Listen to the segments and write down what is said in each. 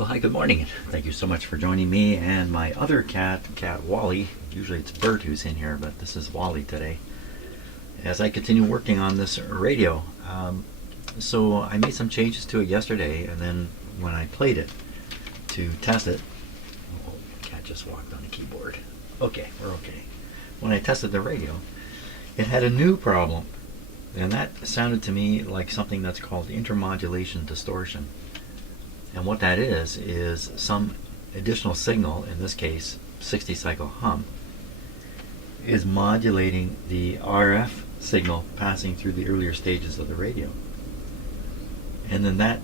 Well, hi, good morning. Thank you so much for joining me and my other cat Wally. Usually it's Bert who's in here, but this is Wally today. As I continue working on this radio, so I made some changes to it yesterday, and then when I played it to test it, oh, cat just walked on the keyboard. Okay, we're okay. When I tested the radio, it had a new problem, and that sounded to me like something that's called intermodulation distortion. And what that is some additional signal, in this case 60 cycle hum, is modulating the RF signal passing through the earlier stages of the radio. And then that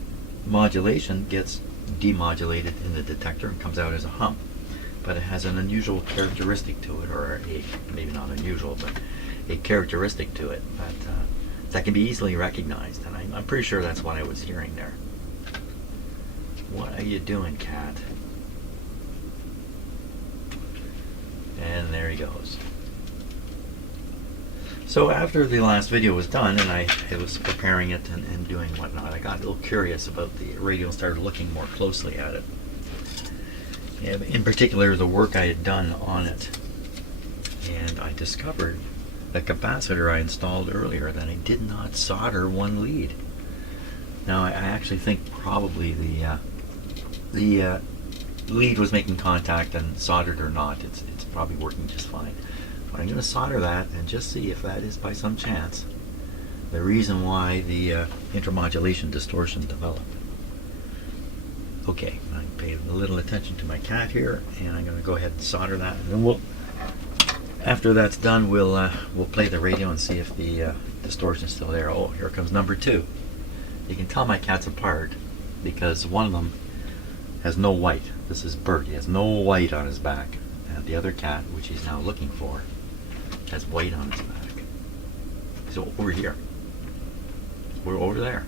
modulation gets demodulated in the detector and comes out as a hum. But it has an unusual characteristic to it, or maybe not unusual, but a characteristic to it that can be easily recognized. And I'm pretty sure that's what I was hearing there. What are you doing, cat? And there he goes. So after the last video was done and I was preparing it and doing whatnot, I got a little curious about the radio and started looking more closely at it. In particular, the work I had done on it. And I discovered the capacitor I installed earlier that I did not solder one lead. Now I actually think probably the lead was making contact, and soldered or not, it's probably working just fine. But I'm going to solder that and just see if that is by some chance the reason why the intermodulation distortion developed. Okay, I paid a little attention to my cat here, and I'm going to go ahead and solder that, and then after that's done, we'll play the radio and see if the distortion is still there. Oh, here comes number 2. You can tell my cats apart because one of them has no white. This is Bert. He has no white on his back. And the other cat, which he's now looking for, has white on his back. So over here. We're over there.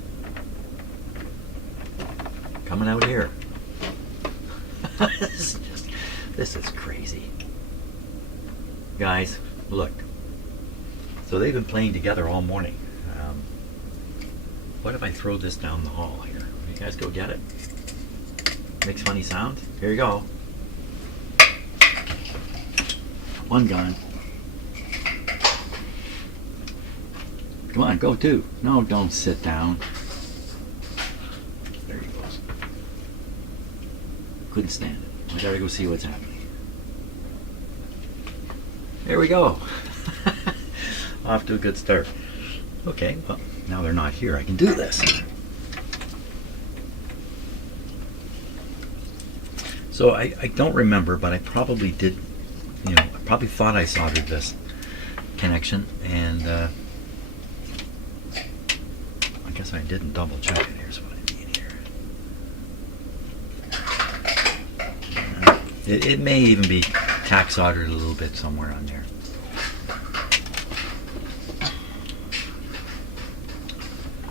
Coming out here. This is crazy. Guys, look. So they've been playing together all morning. What if I throw this down the hall here? You guys go get it? Makes funny sound. Here you go. One gone. Come on, go 2. No, don't sit down. There he goes. Couldn't stand it. I gotta go see what's happening. There we go. Off to a good start. Okay, well, now they're not here. I can do this. So I don't remember, but I probably did, I probably thought I soldered this connection, and I guess I didn't double check it. Here's what I need here. It may even be tack soldered a little bit somewhere on there.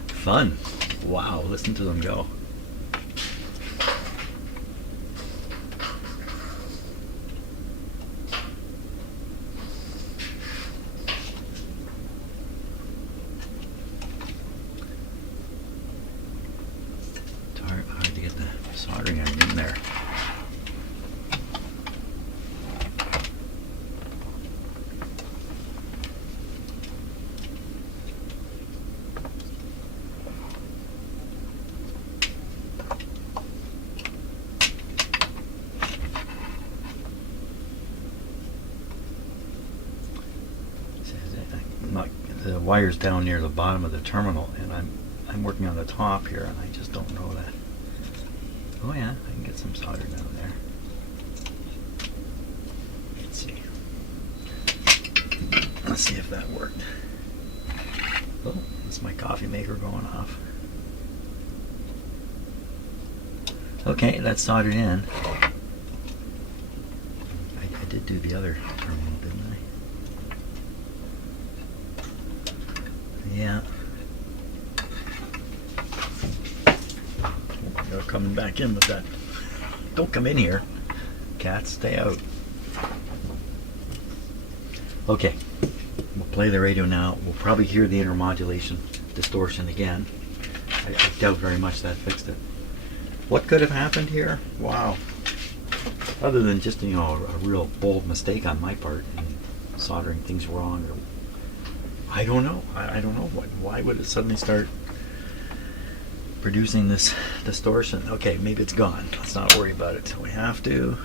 Fun. Wow, listen to them go. Hard to get the soldering iron in there. The wire's down near the bottom of the terminal, and I'm working on the top here, and I just don't know that. Oh yeah, I can get some solder down there. Let's see if that worked. Oh, that's my coffee maker going off. Okay, that's soldered in. I did do the other terminal, didn't I? Yeah. They're coming back in with that. Don't come in here. Cats, stay out. Okay. We'll play the radio now. We'll probably hear the intermodulation distortion again. I doubt very much that fixed it. What could have happened here? Wow. Other than just, you know, a real bold mistake on my part and soldering things wrong, or I don't know. I don't know. Why would it suddenly start producing this distortion? Okay, maybe it's gone. Let's not worry about it. We have to.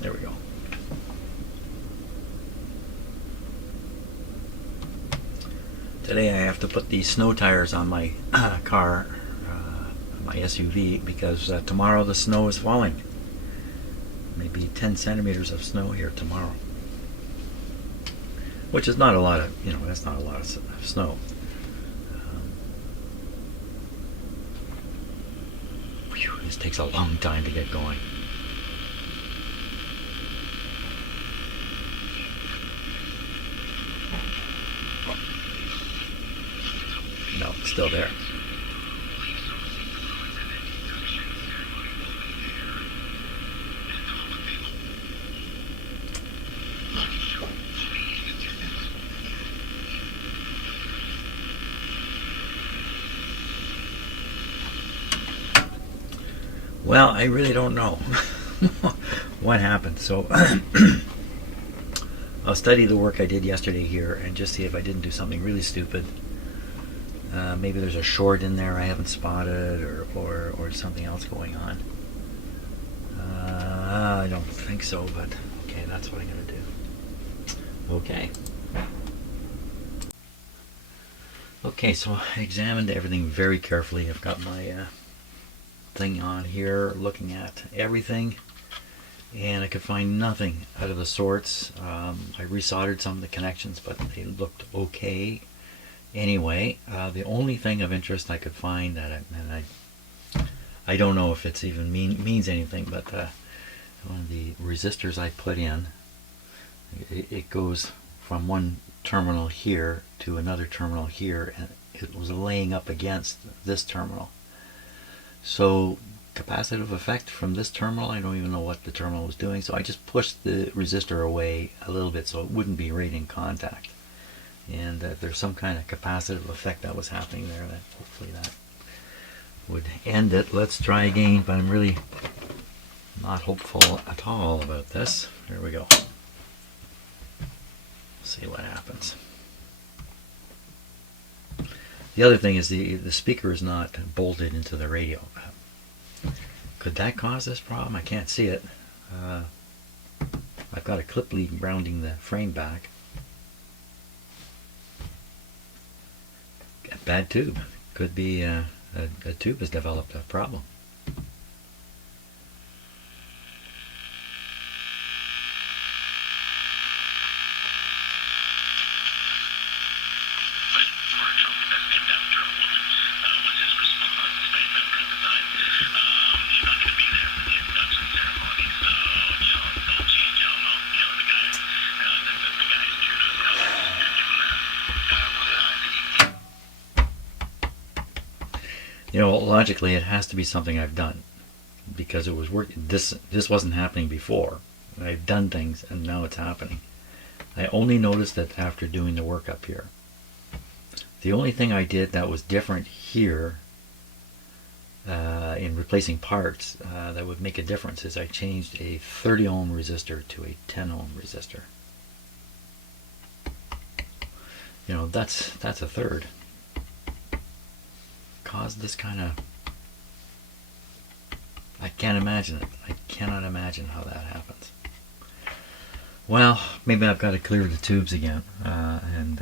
There we go. Today I have to put these snow tires on my car, my SUV, because tomorrow the snow is falling. Maybe 10 centimeters of snow here tomorrow, which is not a lot of, you know, that's not a lot of snow. This takes a long time to get going. No, it's still there. Well, I really don't know what happened. So I'll study the work I did yesterday here and just see if I didn't do something really stupid. Maybe there's a short in there I haven't spotted, or something else going on. I don't think so, but okay, that's what I'm going to do. Okay. Okay, so I examined everything very carefully. I've got my thing on here looking at everything, and I could find nothing out of the sorts. I resoldered some of the connections, but they looked okay anyway. The only thing of interest I could find, that I don't know if it's even means anything, but one of the resistors I put in, it goes from one terminal here to another terminal here, and it was laying up against this terminal. So capacitive effect from this terminal, I don't even know what the terminal was doing, so I just pushed the resistor away a little bit so it wouldn't be right in contact. And there's some kind of capacitive effect that was happening there, that hopefully that would end it. Let's try again, but I'm really not hopeful at all about this. Here we go. See what happens. The other thing is the speaker is not bolted into the radio. Could that cause this problem? I can't see it. I've got a clip lead rounding the frame back. A bad tube. Could be a tube has developed a problem. You know, logically, it has to be something I've done, because it was working. This wasn't happening before. I've done things, and now it's happening. I only noticed it after doing the work up here. The only thing I did that was different here, in replacing parts, that would make a difference, is I changed a 30 ohm resistor to a 10 ohm resistor. You know, that's a third. Caused this kind of, I can't imagine it. I cannot imagine how that happens. Well, maybe I've got to clear the tubes again, and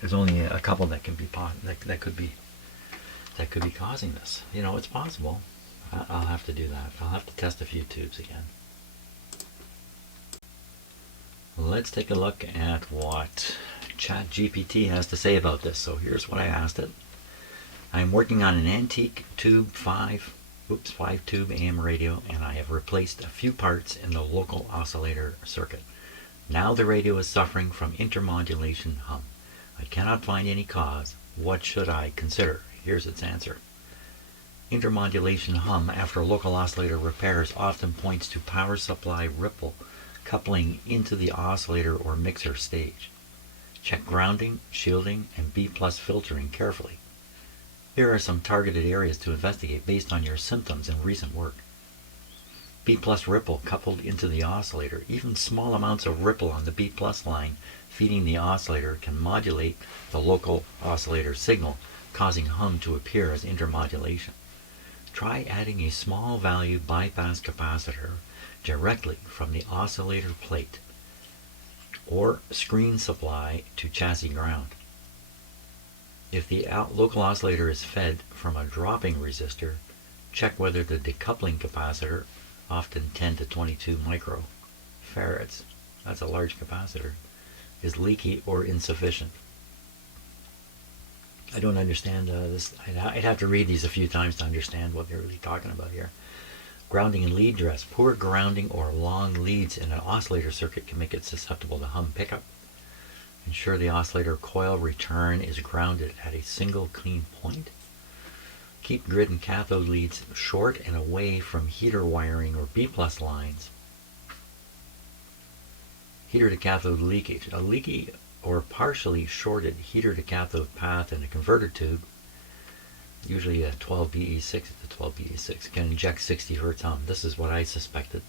there's only a couple that can be that could be causing this. You know, it's possible. I'll have to do that. I'll have to test a few tubes again. Let's take a look at what ChatGPT has to say about this. So here's what I asked it. I'm working on an antique tube 5 tube AM radio, and I have replaced a few parts in the local oscillator circuit. Now the radio is suffering from intermodulation hum. I cannot find any cause. What should I consider? Here's its answer. Intermodulation hum after local oscillator repairs often points to power supply ripple coupling into the oscillator or mixer stage. Check grounding, shielding, and B+ filtering carefully. Here are some targeted areas to investigate based on your symptoms and recent work. B plus ripple coupled into the oscillator. Even small amounts of ripple on the B plus line feeding the oscillator can modulate the local oscillator signal, causing hum to appear as intermodulation. Try adding a small value bypass capacitor directly from the oscillator plate or screen supply to chassis ground. If the local oscillator is fed from a dropping resistor, check whether the decoupling capacitor, often 10 to 22 microfarads, that's a large capacitor, is leaky or insufficient. I don't understand this. I'd have to read these a few times to understand what they're really talking about here. Grounding and lead dress. Poor grounding or long leads in an oscillator circuit can make it susceptible to hum pickup. Ensure the oscillator coil return is grounded at a single clean point. Keep grid and cathode leads short and away from heater wiring or B plus lines. Heater to cathode leakage. A leaky or partially shorted heater to cathode path in a converter tube, usually a 12BE6 to 12BE6, can inject 60 Hz hum. This is what I suspected.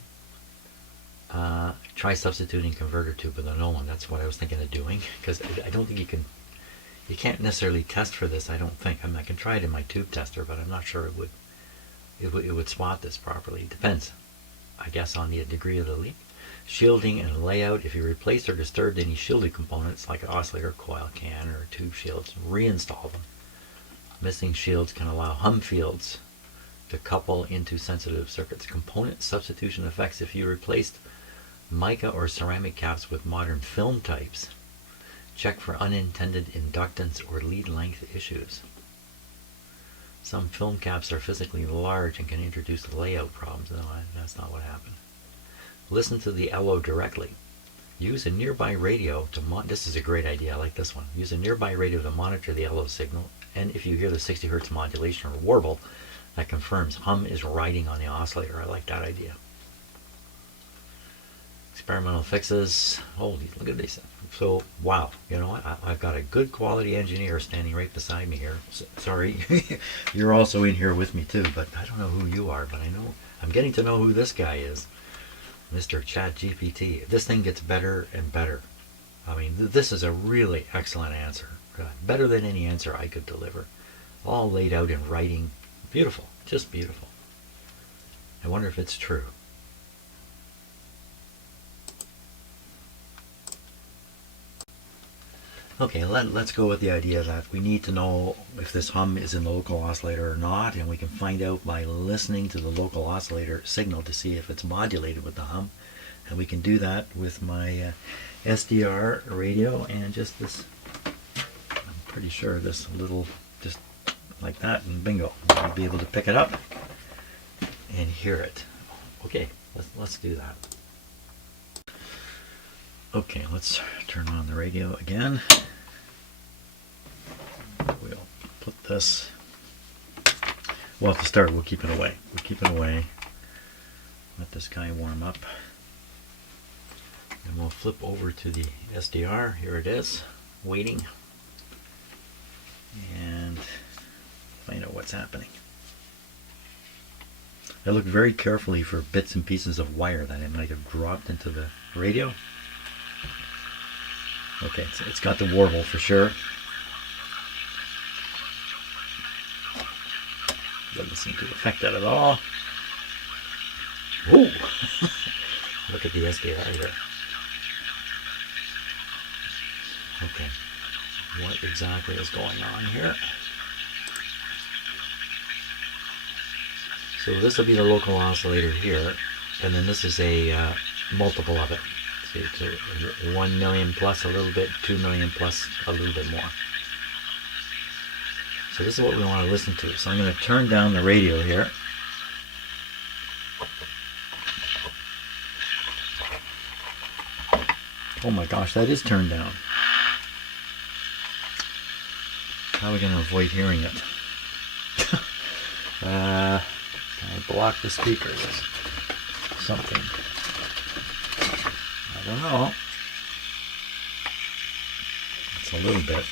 Try substituting converter tube with a no one. That's what I was thinking of doing, because I don't think you can't necessarily test for this. I don't think. I mean, I can try it in my tube tester, but I'm not sure it would spot this properly. It depends, I guess, on the degree of the leak. Shielding and layout. If you replaced or disturbed any shielded components like an oscillator coil can or tube shields, reinstall them. Missing shields can allow hum fields to couple into sensitive circuits. Component substitution effects. If you replaced mica or ceramic caps with modern film types, check for unintended inductance or lead length issues. Some film caps are physically large and can introduce layout problems. No, that's not what happened. Listen to the LO directly. Use a nearby radio to this is a great idea. I like this one. Use a nearby radio to monitor the LO signal, and if you hear the 60 Hz modulation or warble, that confirms hum is riding on the oscillator. I like that idea. Experimental fixes. Holy, look at this. So, wow, you know what? I've got a good quality engineer standing right beside me here. Sorry, you're also in here with me too, but I don't know who you are, but I know I'm getting to know who this guy is. Mr. ChatGPT. This thing gets better and better. I mean, this is a really excellent answer. Better than any answer I could deliver. All laid out in writing. Beautiful. Just beautiful. I wonder if it's true. Okay, let's go with the idea that we need to know if this hum is in the local oscillator or not, and we can find out by listening to the local oscillator signal to see if it's modulated with the hum. And we can do that with my SDR radio and just this, I'm pretty sure this little, just like that, and bingo, we'll be able to pick it up and hear it. Okay, let's do that. Okay, let's turn on the radio again. We'll put this, well, to start, we'll keep it away. We'll keep it away. Let this guy warm up. And we'll flip over to the SDR. Here it is, waiting. And find out what's happening. I looked very carefully for bits and pieces of wire that it might have dropped into the radio. Okay, it's got the warble for sure. Doesn't seem to affect that at all. Ooh! Look at the SDR here. Okay, what exactly is going on here? So this will be the local oscillator here, and then this is a multiple of it. See, it's a 1 million plus a little bit, 2 million plus a little bit more. So this is what we want to listen to. So I'm going to turn down the radio here. Oh my gosh, that is turned down. How are we going to avoid hearing it? Can I block the speakers? Something. I don't know. It's a little bit.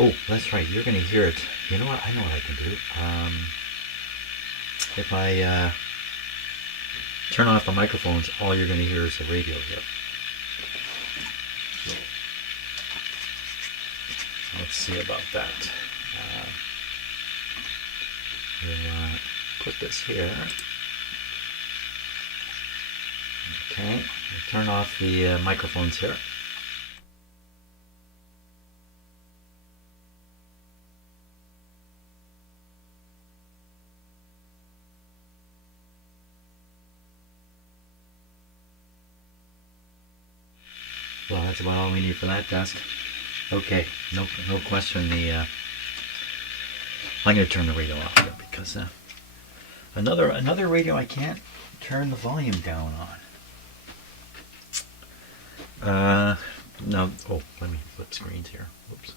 Oh, that's right. You're going to hear it. You know what? I know what I can do. If I turn off the microphones, all you're going to hear is the radio here. So, let's see about that. We'll put this here. Okay, we'll turn off the microphones here. Well, that's about all we need for that test. Okay, no question. I'm going to turn the radio off here because another radio I can't turn the volume down on. No. Oh, let me flip screens here. Whoops.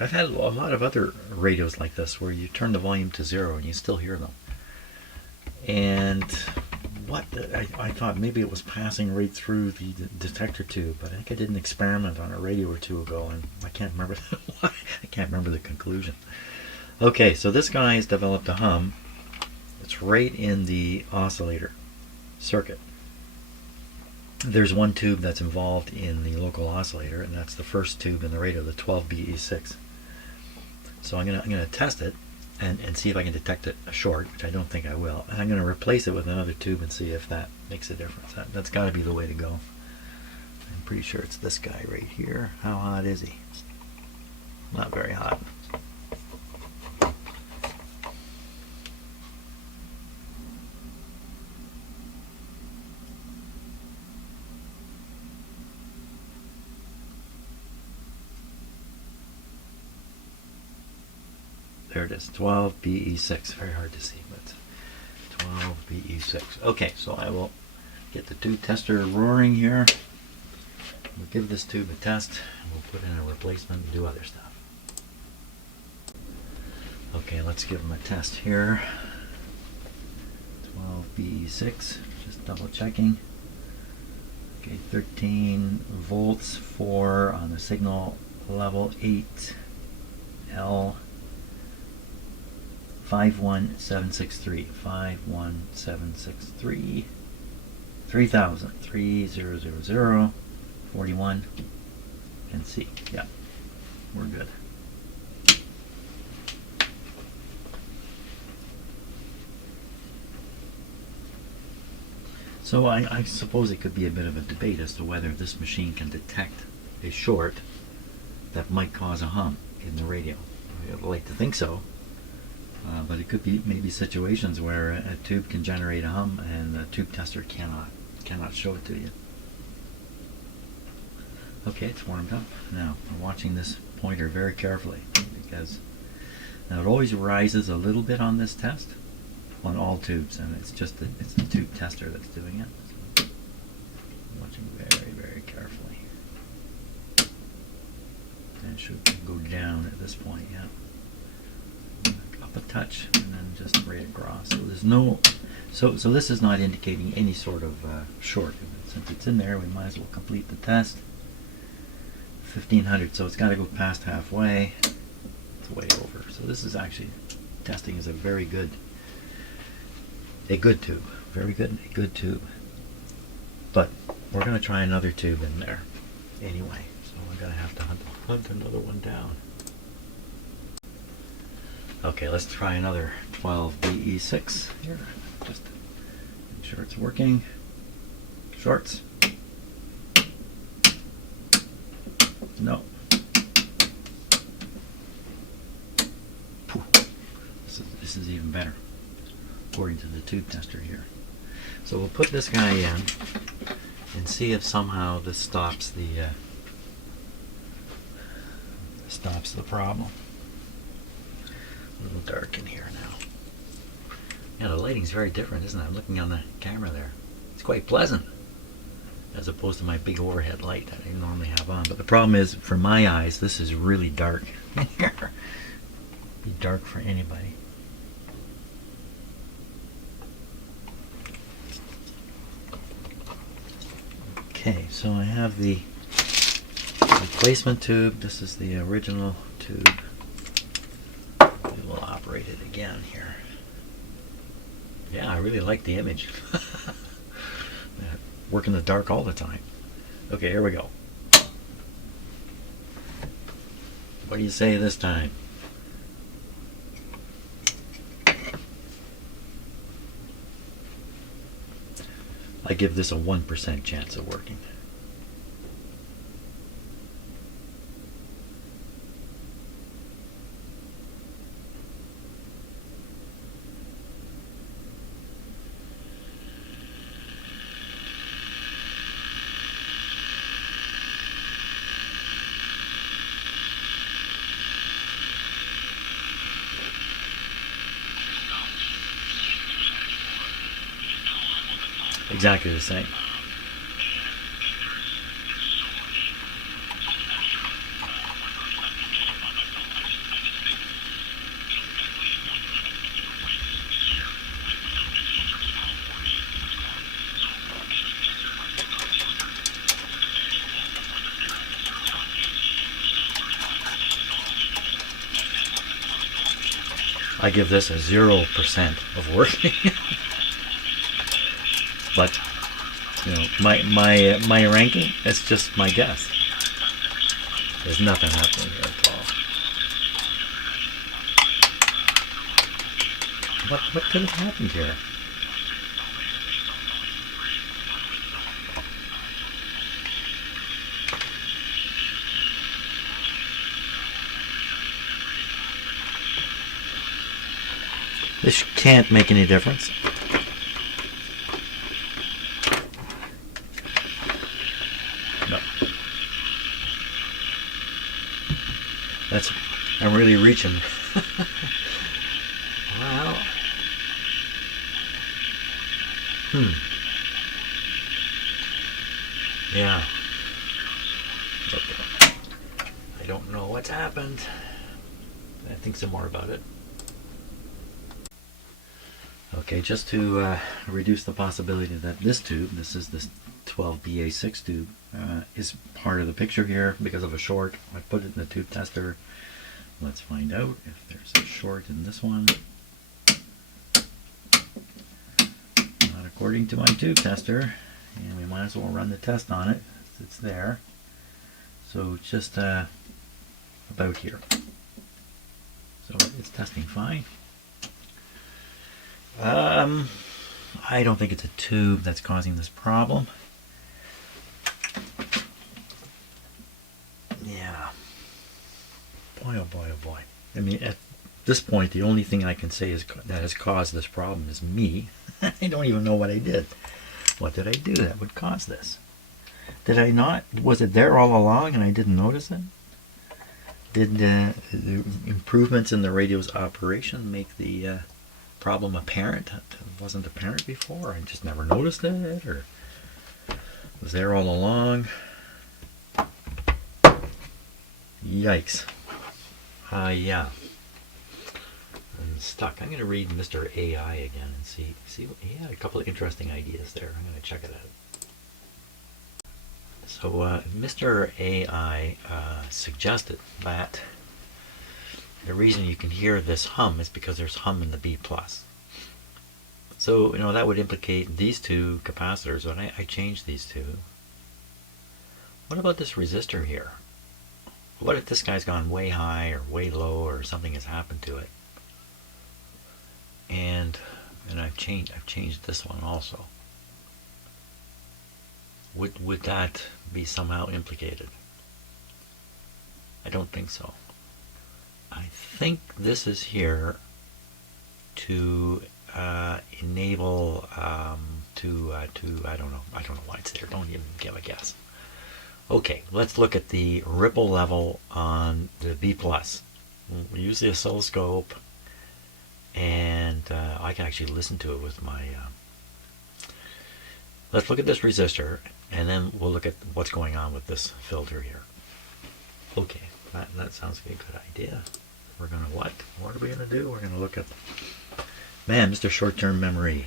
I've had a lot of other radios like this where you turn the volume to 0 and you still hear them. And I thought maybe it was passing right through the detector tube, but I think I did an experiment on a radio or two ago, and I can't remember why. I can't remember the conclusion. Okay, so this guy has developed a hum. It's right in the oscillator circuit. There's one tube that's involved in the local oscillator, and that's the first tube in the radio, the 12BE6. So I'm gonna test it and see if I can detect a short, which I don't think I will. And I'm going to replace it with another tube and see if that makes a difference. That's got to be the way to go. I'm pretty sure it's this guy right here. How hot is he? Not very hot. There it is, 12BE6. Very hard to see, but 12BE6. Okay, so I will get the tube tester roaring here. We'll give this tube a test, and we'll put in a replacement and do other stuff. Okay, let's give them a test here. 12BE6, just double checking. Okay, 13 volts, 4 on the signal level, 8L. 51763, 51763, 3000, 3000, 41, and C. Yeah, we're good. So I suppose it could be a bit of a debate as to whether this machine can detect a short that might cause a hum in the radio. I'd like to think so. But it could be maybe situations where a tube can generate a hum and the tube tester cannot show it to you. Okay, it's warmed up. Now I'm watching this pointer very carefully because now it always rises a little bit on this test on all tubes, and it's the tube tester that's doing it. So I'm watching very, very carefully. And it should go down at this point, yeah. A touch and then just right across. So there's no, so this is not indicating any sort of short. Since it's in there, we might as well complete the test. 1500, so it's got to go past halfway. It's way over. So this is actually testing is a very good, tube, very good, a good tube. But we're going to try another tube in there anyway. So we're going to have to hunt another one down. Okay, let's try another 12BE6 here. Just make sure it's working. Shorts. No. This is even better, according to the tube tester here. So we'll put this guy in and see if somehow this stops the problem. A little dark in here now. Yeah, the lighting's very different, isn't it? I'm looking on the camera there. It's quite pleasant, as opposed to my big overhead light that I normally have on. But the problem is, for my eyes, this is really dark in here. Be dark for anybody. Okay, so I have the replacement tube. This is the original tube. We will operate it again here. Yeah, I really like the image. Work in the dark all the time. Okay, here we go. What do you say this time? I give this a 1% chance of working. Exactly the same. I give this a 0% of working. But you know, my ranking, it's just my guess. There's nothing happening here at all. What could have happened here? This can't make any difference. No. I'm really reaching. Well. Yeah. Okay. I don't know what's happened. I think some more about it. Okay, just to reduce the possibility that this tube, this is this 12BA6 tube, is part of the picture here because of a short. I put it in the tube tester. Let's find out if there's a short in this one. Not according to my tube tester, and we might as well run the test on it. It's there. So just about here. So it's testing fine. I don't think it's a tube that's causing this problem. Yeah. Boy, oh boy, oh boy. I mean, at this point, the only thing I can say is that has caused this problem is me. I don't even know what I did. What did I do that would cause this? Did I not? Was it there all along and I didn't notice it? Did the improvements in the radio's operation make the problem apparent? It wasn't apparent before. I just never noticed it, or was there all along? Yikes. Yeah. I'm stuck. I'm going to read Mr. AI again and see. He had a couple of interesting ideas there. I'm going to check it out. So Mr. AI suggested that the reason you can hear this hum is because there's hum in the B+. So, you know, that would implicate these two capacitors, but I changed these two. What about this resistor here? What if this guy's gone way high or way low or something has happened to it? And I've changed this one also. Would that be somehow implicated? I don't think so. I think this is here to enable I don't know why it's there. Don't even give a guess. Okay, let's look at the ripple level on the B+. We use the oscilloscope, and I can actually listen to it with my let's look at this resistor, and then we'll look at what's going on with this filter here. Okay, that sounds like a good idea. We're gonna what are we gonna do? We're gonna look at, man, Mr. Short-Term Memory.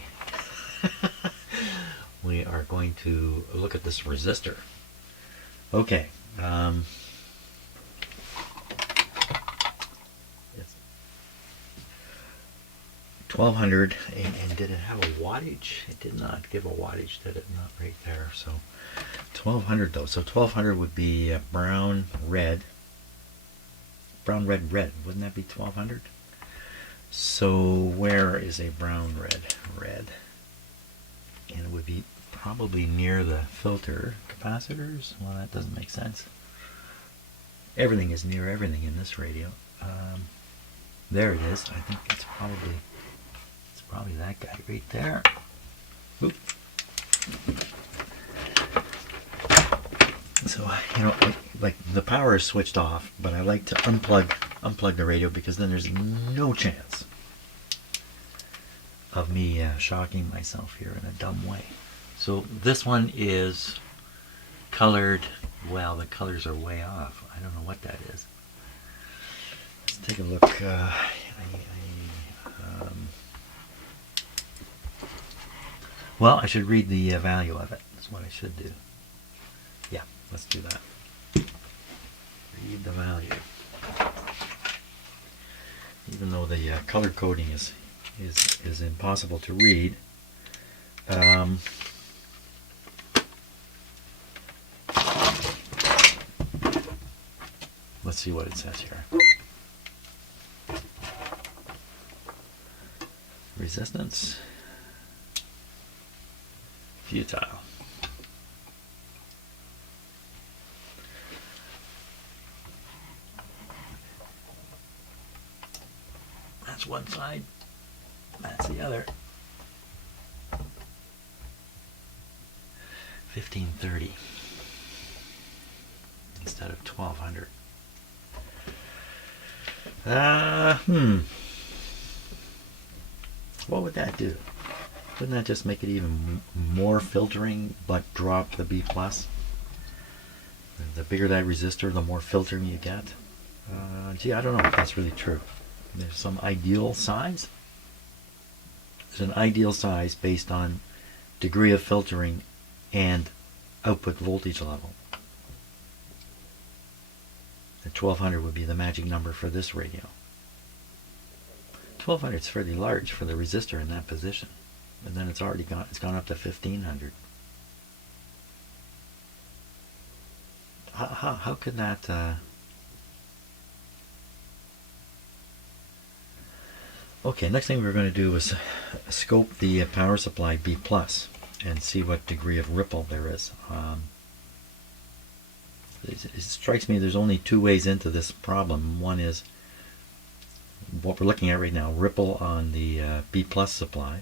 we are going to look at this resistor. Okay. It's 1200, and did it have a wattage? It did not give a wattage, did it? Not right there. So 1200 though. So 1200 would be brown, red. Brown, red, red. Wouldn't that be 1200? So where is a brown, red, red? And it would be probably near the filter capacitors. Well, that doesn't make sense. Everything is near everything in this radio. There it is. I think it's probably that guy right there. Oop. So, you know, like the power is switched off, but I like to unplug the radio, because then there's no chance of me shocking myself here in a dumb way. So this one is colored. Well, the colors are way off. I don't know what that is. Let's take a look. Well, I should read the value of it. That's what I should do. Yeah, let's do that. Read the value. Even though the color coding is impossible to read. Let's see what it says here. Resistance. Futile. That's one side. That's the other. 1530 instead of 1200. What would that do? Wouldn't that just make it even more filtering, but drop the B plus? The bigger that resistor, the more filtering you get. Gee, I don't know if that's really true. There's some ideal size. There's an ideal size based on degree of filtering and output voltage level. And 1200 would be the magic number for this radio. 1200 is fairly large for the resistor in that position, and then it's already gone up to 1500. How could that? Okay, next thing we're going to do is scope the power supply B plus and see what degree of ripple there is. It strikes me there's only two ways into this problem. One is what we're looking at right now, ripple on the B plus supply,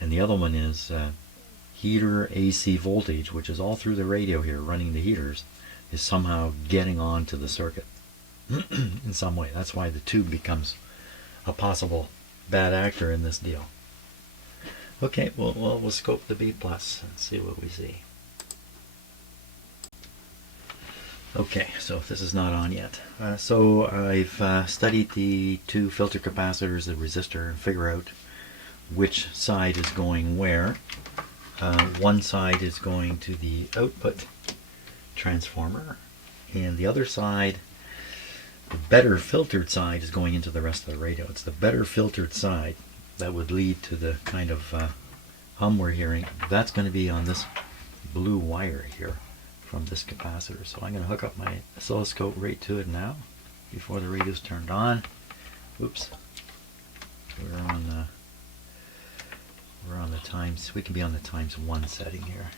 and the other one is heater AC voltage, which is all through the radio here running the heaters, is somehow getting onto the circuit in some way. That's why the tube becomes a possible bad actor in this deal. Okay, we'll scope the B plus and see what we see. Okay, so this is not on yet. So I've studied the two filter capacitors, the resistor, and figure out which side is going where. One side is going to the output transformer, and the other side, the better filtered side, is going into the rest of the radio. It's the better filtered side that would lead to the kind of hum we're hearing. That's going to be on this blue wire here from this capacitor. So I'm going to hook up my oscilloscope right to it now before the radio's turned on. Oops. We're on the times. We can be on the times 1 setting here.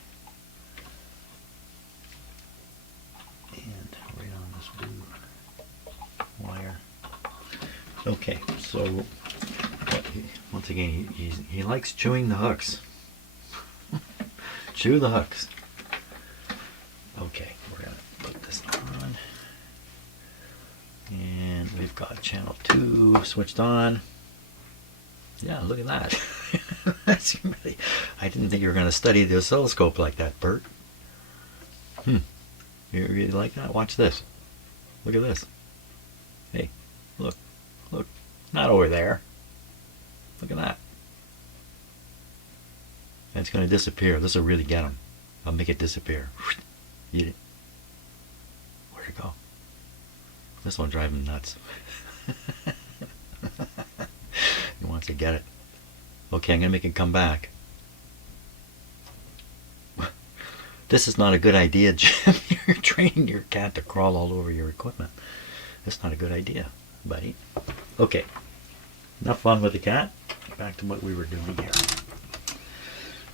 And right on this blue wire. Okay, so once again, he likes chewing the hooks. Chew the hooks. Okay, we're going to put this on. And we've got channel 2 switched on. Yeah, look at that. That's really, I didn't think you were going to study the oscilloscope like that, Bert. You really like that? Watch this. Look at this. Hey, look. Look. Not over there. Look at that. And it's going to disappear. This will really get him. I'll make it disappear. Eat it. Where'd it go? This one drives him nuts. He wants to get it. Okay, I'm going to make it come back. This is not a good idea, Jim. You're training your cat to crawl all over your equipment. That's not a good idea, buddy. Okay, enough fun with the cat. Back to what we were doing here.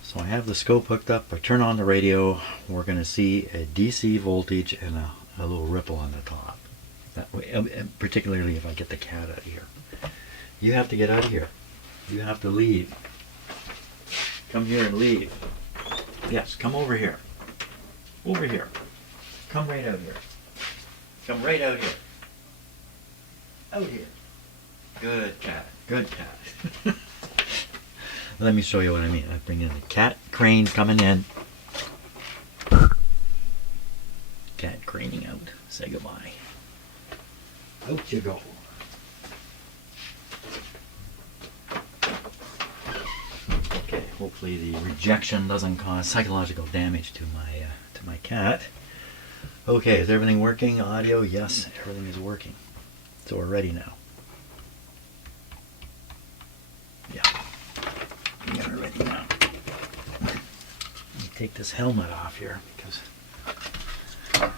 So I have the scope hooked up. I turn on the radio. We're going to see a DC voltage and a little ripple on the top. That way, particularly if I get the cat out of here. You have to get out of here. You have to leave. Come here and leave. Yes, come over here. Over here. Come right out here. Come right out here. Out here. Good cat. Good cat. Let me show you what I mean. I bring in the cat crane coming in. Cat craning out. Say goodbye. Out you go. Okay, hopefully the rejection doesn't cause psychological damage to my cat. Okay, is everything working? Audio? Yes, everything is working. So we're ready now. Yeah. We are ready now. Let me take this helmet off here because okay,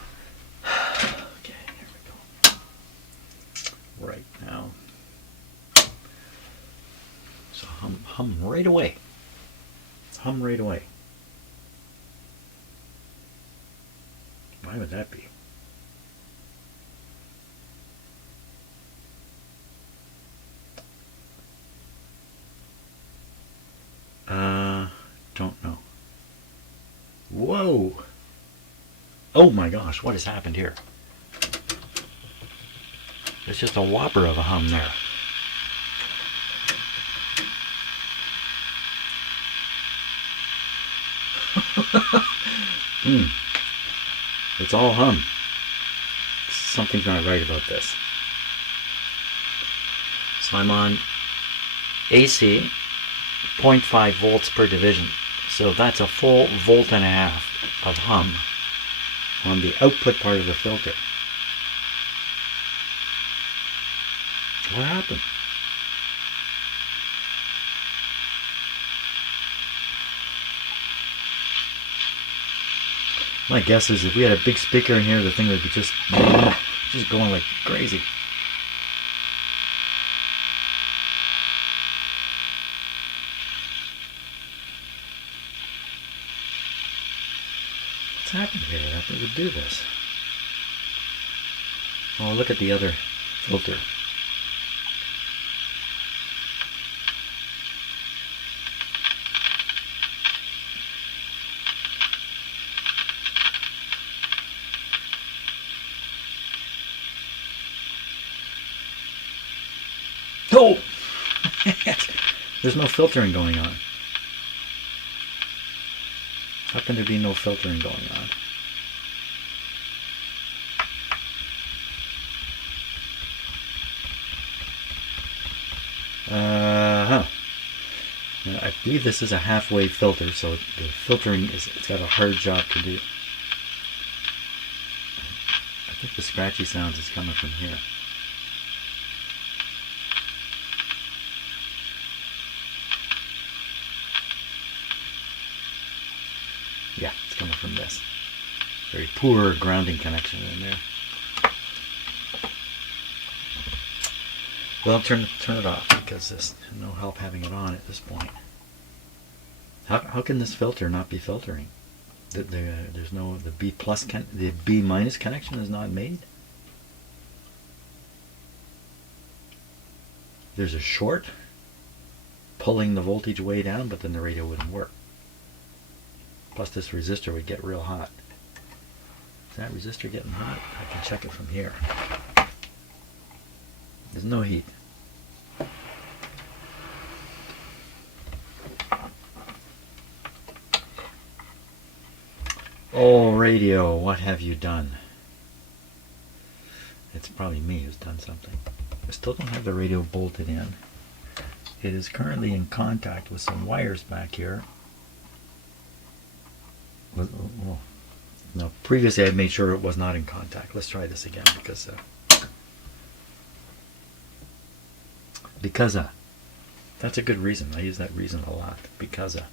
here we go. Right now. So hum right away. Hum right away. Why would that be? Don't know. Whoa! Oh my gosh, what has happened here? There's just a whopper of a hum there. It's all hum. Something's not right about this. So I'm on AC, 0.5 volts per division. So that's a full volt and a half of hum on the output part of the filter. What happened? My guess is if we had a big speaker in here, the thing would be just going like crazy. What's happened here that it would do this? Oh, look at the other filter. Oh! There's no filtering going on. How can there be no filtering going on? Now, I believe this is a half-wave filter, so the filtering it's got a hard job to do. I think the scratchy sounds is coming from here. Yeah, it's coming from this. Very poor grounding connection in there. Well, turn it off because there's no help having it on at this point. How can this filter not be filtering? There's no the B plus the B minus connection is not made. There's a short pulling the voltage way down, but then the radio wouldn't work. Plus this resistor would get real hot. Is that resistor getting hot? I can check it from here. There's no heat. Oh, radio, what have you done? It's probably me who's done something. I still don't have the radio bolted in. It is currently in contact with some wires back here. Well, no, previously I made sure it was not in contact. Let's try this again because that's a good reason. I use that reason a lot. Because no,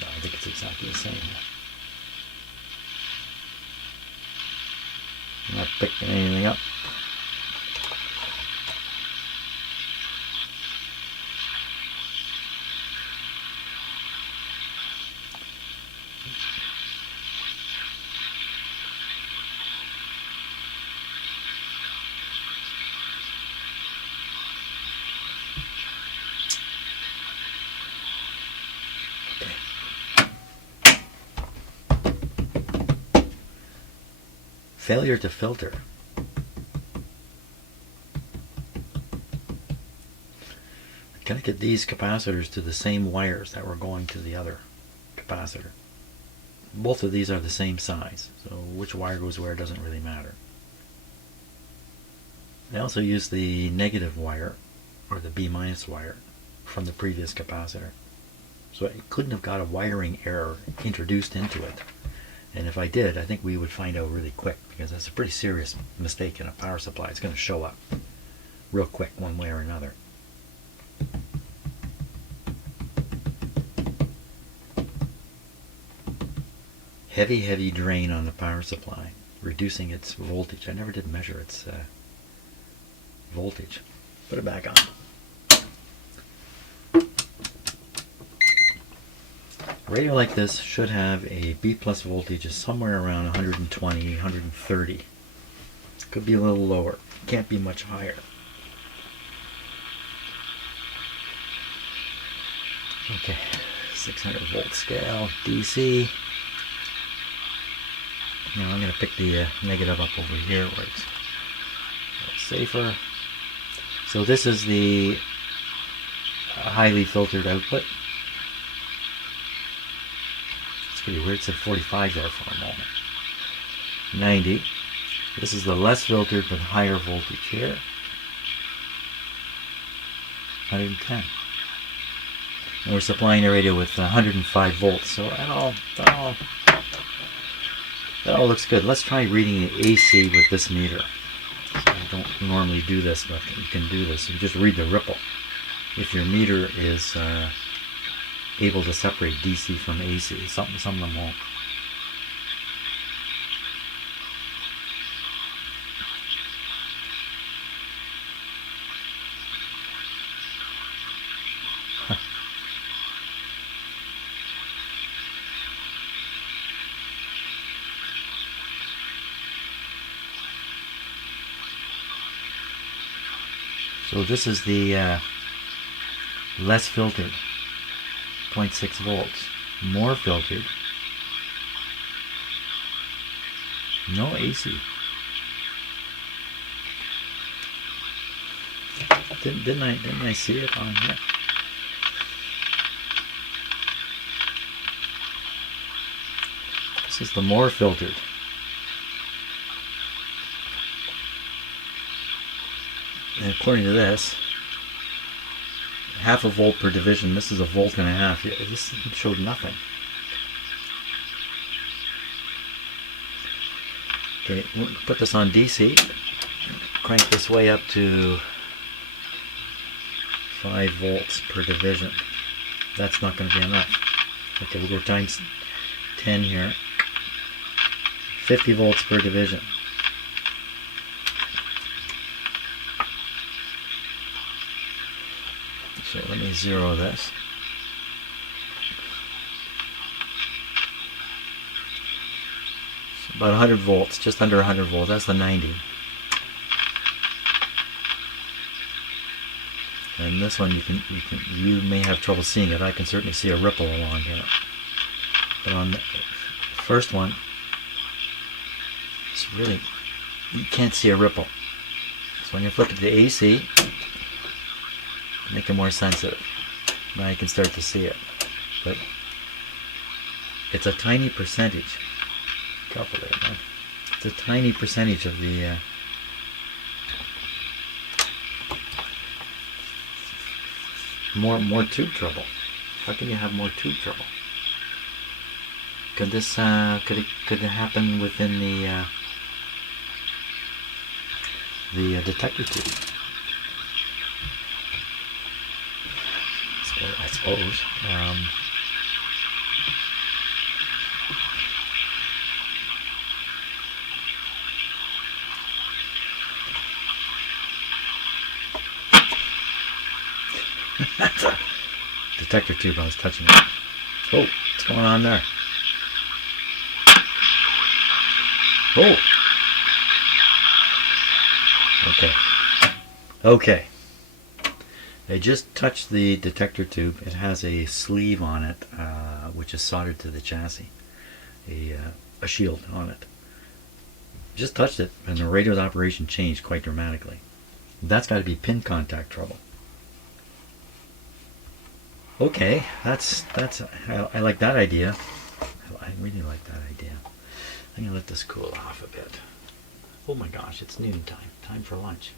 I think it's exactly the same. I'm not picking anything up. Failure to filter. I connected these capacitors to the same wires that were going to the other capacitor. Both of these are the same size, so which wire goes where doesn't really matter. I also used the negative wire, or the B- wire, from the previous capacitor. So I couldn't have got a wiring error introduced into it. And if I did, I think we would find out really quick, because that's a pretty serious mistake in a power supply. It's going to show up real quick one way or another. Heavy drain on the power supply, reducing its voltage. I never did measure its voltage. Put it back on. A radio like this should have a B+ voltage of somewhere around 120, 130. Could be a little lower. Can't be much higher. Okay, 600 volt scale, DC. Now I'm going to pick the negative up over here where it's a little safer. So this is the highly filtered output. It's pretty weird. It said 45 there for a moment. 90. This is the less filtered but higher voltage here. 110. And we're supplying the radio with 105 volts. So that all looks good. Let's try reading the AC with this meter. I don't normally do this, but you can do this. You just read the ripple. If your meter is able to separate DC from AC, some of them won't. So this is the less filtered, 0.6 volts. More filtered, no AC. Didn't I see it on here? This is the more filtered. And according to this, half a volt per division. This is a volt and a half. This showed nothing. Okay, we'll put this on DC. Crank this way up to 5 volts per division. That's not going to be enough. Okay, we'll go times 10 here. 50 volts per division. So let me zero this. So about 100 volts, just under 100 volts. That's the 90. And this one you may have trouble seeing it. I can certainly see a ripple along here. But on the first one, it's really, you can't see a ripple. So when you flip it to AC, make it more sensitive. Now you can start to see it. But it's a tiny percentage. Careful there, man. It's a tiny percentage of the More tube trouble. How can you have more tube trouble? Could this could it happen within the detector tube? I suppose. That's a detector tube. I was touching it. Oh, what's going on there? Oh. Okay. Okay. I just touched the detector tube. It has a sleeve on it, which is soldered to the chassis. A shield on it. Just touched it, and the rate of operation changed quite dramatically. That's got to be pin contact trouble. Okay, that's I like that idea. I really like that idea. I'm gonna let this cool off a bit. Oh my gosh, it's noon time. Time for lunch.